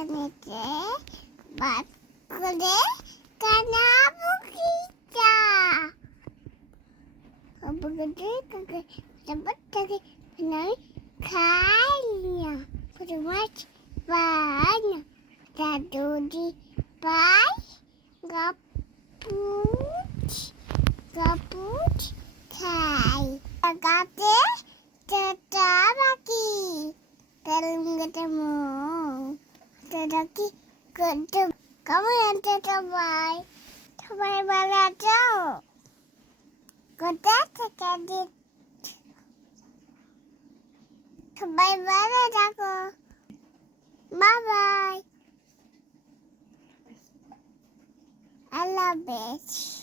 kereta Bakulik Kerana abu kita Abu kereta Sebab tadi Penari Kainya Perumat Banyak Satu di Pai Gaput Gaput Kain Gaput Tetap রাখি কিন্তু কেমন আছে সবাই সবাই ভালো আছো কোথায় থেকে সবাই ভালো থাকো bye bye I love it.